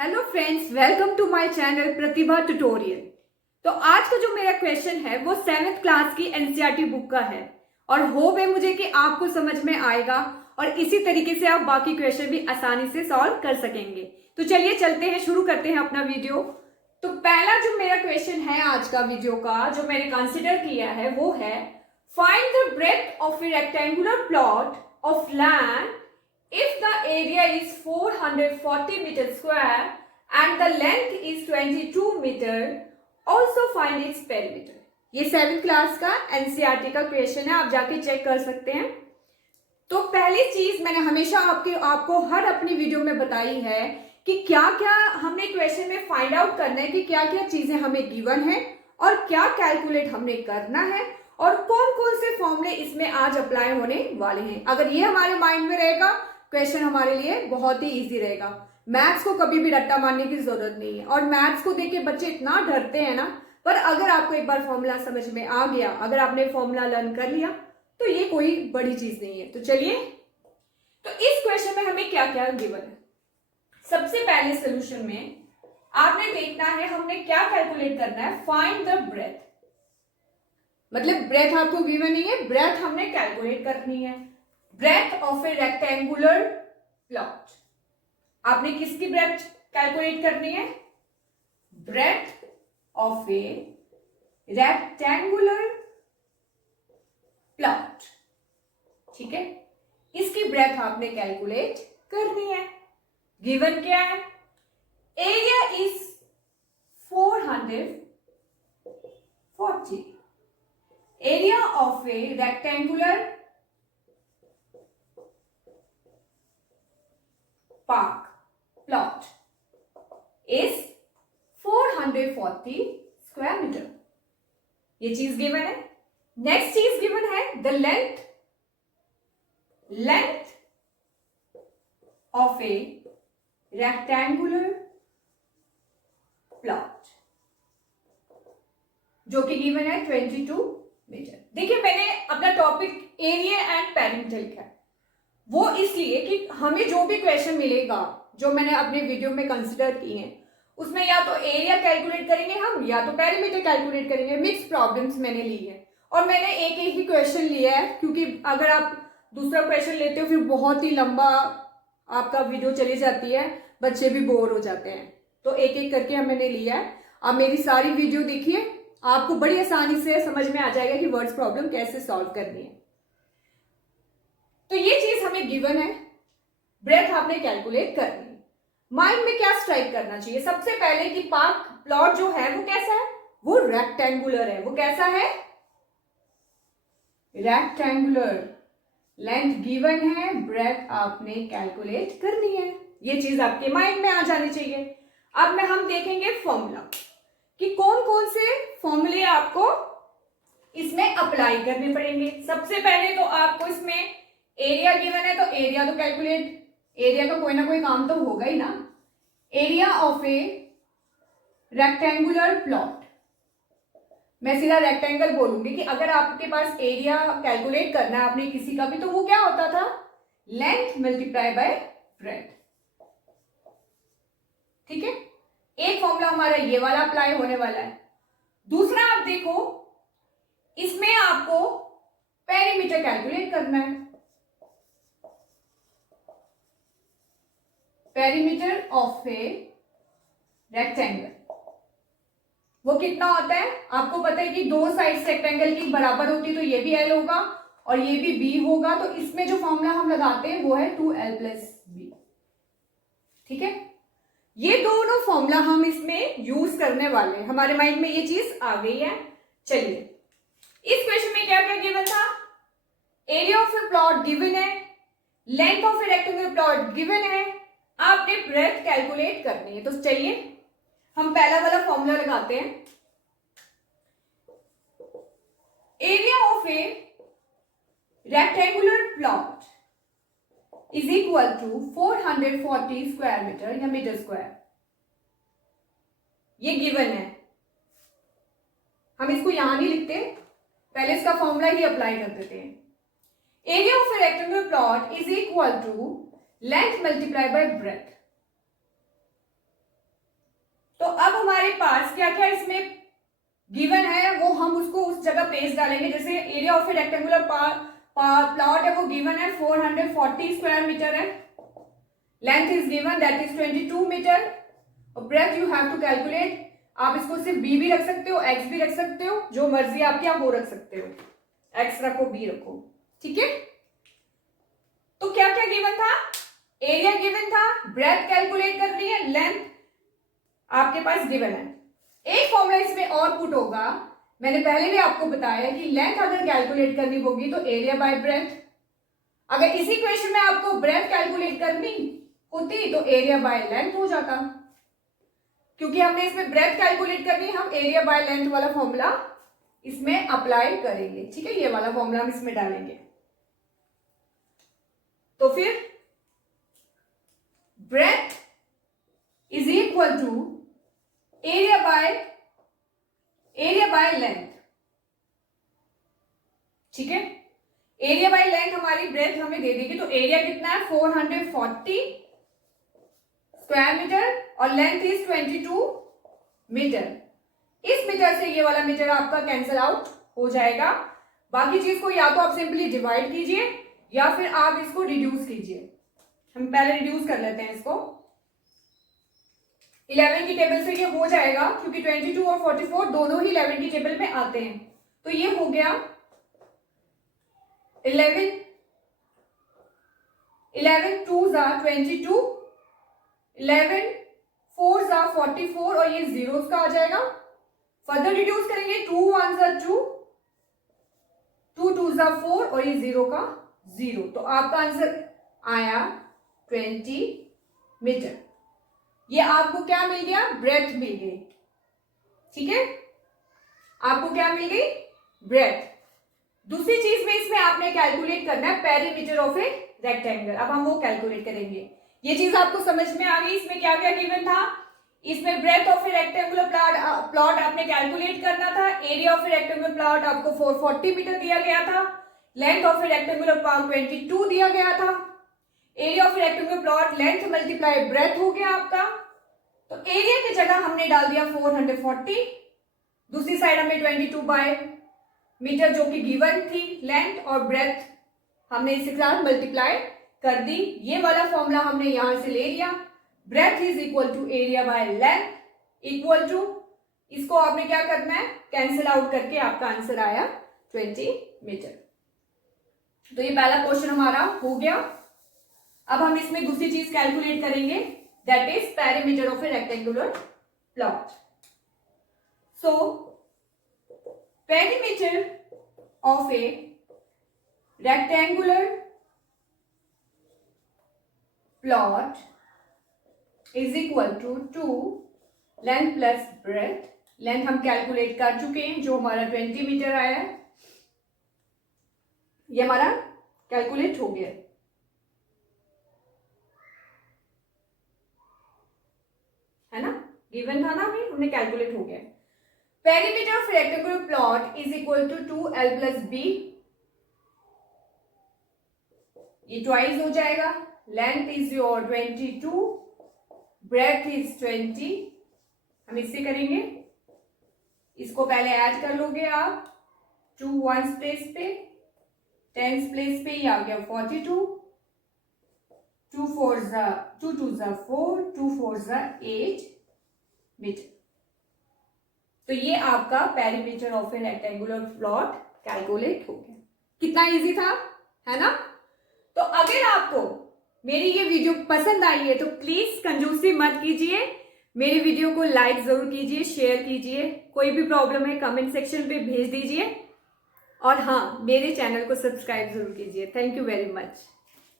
Hello friends, welcome to my channel Pratibha tutorial. तो आज का जो मेरा क्वेश्चन है वो 7th क्लास की एनसीईआरटी बुक का है और होप है मुझे कि आपको समझ में आएगा और इसी तरीके से आप बाकी क्वेश्चन भी आसानी से सॉल्व कर सकेंगे। तो चलिए चलते हैं, शुरू करते हैं अपना वीडियो। तो पहला जो मेरा क्वेश्चन है आज का वीडियो का जो मैंने कंसिडर किया है वो है find the breadth of a rectangular plot of land if the area is 440 meter square and the length is 22 meter, also find its perimeter। ये 7th क्लास का एनसीईआरटी का क्वेश्चन है, आप जाके चेक कर सकते हैं। तो पहली चीज मैंने हमेशा आपको हर अपनी वीडियो में बताई है कि क्या क्या हमने क्वेश्चन में फाइंड आउट करना है कि क्या क्या चीजें हमें गिवन है और क्या कैलकुलेट हमने करना है और कौन कौन से फॉर्मूले इसमें आज अप्लाई होने वाले हैं। अगर ये हमारे माइंड में रहेगा क्वेश्चन हमारे लिए बहुत ही इजी रहेगा। मैथ्स को कभी भी रट्टा मारने की जरूरत नहीं है और मैथ्स को देख के बच्चे इतना डरते हैं ना, पर अगर आपको एक बार फॉर्मूला समझ में आ गया, अगर आपने फॉर्मूला लर्न कर लिया तो ये कोई बड़ी चीज नहीं है। तो चलिए, तो इस क्वेश्चन में हमें क्या क्या गिवन है। सबसे पहले सोल्यूशन में आपने देखना है हमने क्या कैलकुलेट करना है, फाइंड द ब्रेथ। मतलब ब्रेथ आपको गिवन नहीं है, ब्रेथ हमने कैलकुलेट करनी है। Breadth of a rectangular plot, आपने किसकी ब्रेथ कैलकुलेट करनी है? Breadth of a rectangular plot, ठीक है, इसकी ब्रेथ आपने कैलकुलेट करनी है। गिवन क्या है? Area is 440। Area of a rectangular park plot is 440 square meter। ये चीज गिवन है। नेक्स्ट चीज गिवन है the length of a rectangular plot जो कि गिवन है 22 मीटर। देखिए, मैंने अपना टॉपिक एरिया एंड पेरिमीटर लिखा है, वो इसलिए कि हमें जो भी क्वेश्चन मिलेगा जो मैंने अपने वीडियो में कंसिडर किए हैं उसमें या तो एरिया कैलकुलेट करेंगे हम या तो पेरीमीटर कैलकुलेट करेंगे। मिक्स प्रॉब्लम्स मैंने ली है और मैंने एक एक ही क्वेश्चन लिया है क्योंकि अगर आप दूसरा क्वेश्चन लेते हो फिर बहुत ही लंबा आपका वीडियो चली जाती है, बच्चे भी बोर हो जाते हैं। तो एक एक करके मैंने लिया है। आप मेरी सारी वीडियो देखिए, आपको बड़ी आसानी से समझ में आ जाएगा कि वर्ड्स प्रॉब्लम कैसे सॉल्व करनी है। तो ये चीज हमें गिवन है, ब्रेथ आपने कैलकुलेट करनी है। माइंड में क्या स्ट्राइक करना चाहिए? सबसे पहले कि पार्क प्लॉट जो है वो कैसा है? वो रेक्टेंगुलर है। वो कैसा है? रेक्टेंगुलर। लेंथ गिवन है, ब्रेथ आपने कैलकुलेट करनी है। ये चीज आपके माइंड में आ जानी चाहिए। अब में हम देखेंगे फॉर्मूला कि कौन कौन से फॉर्मूले आपको इसमें अप्लाई करने पड़ेंगे। सबसे पहले तो आपको इसमें एरिया गिवन है तो एरिया तो कैलकुलेट, एरिया का कोई ना कोई काम तो होगा ही ना। Area of a rectangular plot, मैं सीधा रेक्टेंगल बोलूंगी कि अगर आपके पास एरिया कैलकुलेट करना है आपने किसी का भी तो वो क्या होता था? लेंथ मल्टीप्लाई बाय ब्रेथ, ठीक है। एक फॉर्मूला हमारा ये वाला अप्लाई होने वाला है। दूसरा आप देखो, इसमें आपको पेरीमीटर कैलकुलेट करना है। पेरीमीटर ऑफ ए रेक्टेंगल वो कितना होता है? आपको पता है कि दो साइड्स रेक्टेंगल की बराबर होती है तो ये भी एल होगा और ये भी बी होगा। तो इसमें जो फॉर्मूला हम लगाते हैं वो है 2l + b, ठीक है। ये दोनों फॉर्मूला हम इसमें यूज करने वाले हैं। हमारे माइंड में ये चीज आ गई है। चलिए, इस क्वेश्चन में क्या क्या गिवन था? Area of a plot given है, length of a rectangular plot given है, आपने ब्रेथ कैलकुलेट करनी है। तो चलिए हम पहला वाला फॉर्मूला लगाते हैं। Area of a rectangular plot is equal to 440 square metre या मीटर स्क्वायर। ये गिवन है, हम इसको यहां नहीं लिखते, पहले इसका फॉर्मूला ही अप्लाई कर देते हैं। Area of a rectangular plot is equal to length multiply by breadth. तो अब हमारे पास क्या क्या इसमें गिवन है वो हम उसको उस जगह पेस्ट डालेंगे। जैसे area of a rectangular plot है वो गिवन है 440 स्क्वायर मीटर है, length is given that is 22 metre, और breadth you have to calculate. आप इसको सिर्फ बी भी रख सकते हो, एक्स भी रख सकते हो, जो मर्जी आपकी आप वो रख सकते हो, एक्स रखो बी रखो, ठीक है। तो क्या क्या गिवन था, एरिया गिवन था, ब्रेथ कैलकुलेट करनी है, लेंथ आपके पास गिवन है। एक फॉर्मूला इसमें और पुट होगा, मैंने पहले भी आपको बताया कि लेंथ अगर कैलकुलेट करनी होगी तो एरिया बाय ब्रेथ, अगर इसी क्वेश्चन में आपको ब्रेथ कैलकुलेट करनी होती तो एरिया बाय लेंथ हो जाता। क्योंकि हमने इसमें ब्रेथ कैलकुलेट करनी, हम एरिया बाय लेंथ वाला फॉर्मूला इसमें अप्लाई करेंगे, ठीक है। ये वाला फॉर्मूला हम इसमें डालेंगे। तो फिर breadth is equal to area by length, ठीक है। एरिया बाय लेंथ हमारी ब्रेथ हमें दे देगी, तो एरिया कितना है 440 स्क्वायर मीटर और लेंथ इज 22 मीटर। इस मीटर से ये वाला मीटर आपका कैंसिल आउट हो जाएगा। बाकी चीज को या तो आप सिंपली डिवाइड कीजिए या फिर आप इसको रिड्यूस कीजिए। हम पहले रिड्यूस कर लेते हैं इसको। 11 की टेबल से ये हो जाएगा क्योंकि 22 और 44 दोनों ही 11 की टेबल में आते हैं। तो ये हो गया 11 2 जा 22, 11 4 जा 44 और ये जीरोस का आ जाएगा। फर्दर रिड्यूस करेंगे 2 1 जा 2, 2 2 जा 4 और ये 0 का 0। तो आपका आंसर आया 20 मीटर। ये आपको क्या मिल गया, ब्रेथ मिल गई, ठीक है। आपको क्या मिल गई, ब्रेथ। दूसरी चीज में इसमें आपने कैलकुलेट करना है पेरीमीटर ऑफ ए रेक्टेंगल। अब हम वो कैलकुलेट करेंगे। ये चीज आपको समझ में आ गई। इसमें क्या क्या गिवन था, इसमें breadth of a rectangular plot आपने कैलकुलेट करना था। Area of a rectangular plot आपको 440 मीटर दिया गया था। Length of a rectangular plot 22 दिया गया था। Area of rectangular plot length multiply breadth हो गया आपका। तो एरिया की जगह हमने डाल दिया 440, दूसरी साइड हमें 22 बाय मीटर जो कि गिवन थी लेंथ, और ब्रेथ हमने इसके साथ मल्टीप्लाई कर दी। ये वाला फॉर्मूला हमने यहां से ले लिया। Breadth is equal to area by length equal to, इसको आपने क्या करना है, कैंसिल आउट करके आपका आंसर आया 20 मीटर। तो ये पहला क्वेश्चन हमारा हो गया। अब हम इसमें दूसरी चीज कैलकुलेट करेंगे, that is perimeter of a rectangular plot. So perimeter of a rectangular plot is equal to 2 length plus breadth. Length हम कैलकुलेट कर चुके हैं जो हमारा 20 मीटर आया है, ये हमारा कैलकुलेट हो गया है ना, गिवन था ना अभी, हमने कैलकुलेट हो गया। Perimeter of rectangular plot is equal to 2l plus B, ये ट्वाइस हो जाएगा। Length is your 22, breadth is 20। हम इससे करेंगे, इसको पहले ऐड कर लोगे आप 2 1 प्लेस पे, 10 प्लेस पे ये आ गया 42, 2 4 जा 2 2 जा 4, 2 4 जा 8 मीटर। तो ये आपका perimeter of a rectangular plot calculate हो गया। कितना इजी था, है ना। तो अगर आपको मेरी ये वीडियो पसंद आई है तो प्लीज कंजूसी मत कीजिए, मेरी वीडियो को लाइक जरूर कीजिए, शेयर कीजिए। कोई भी प्रॉब्लम है कमेंट सेक्शन पे भेज दीजिए, और हाँ, मेरे चैनल को सब्सक्राइब जरूर कीजिए। Thank you very much.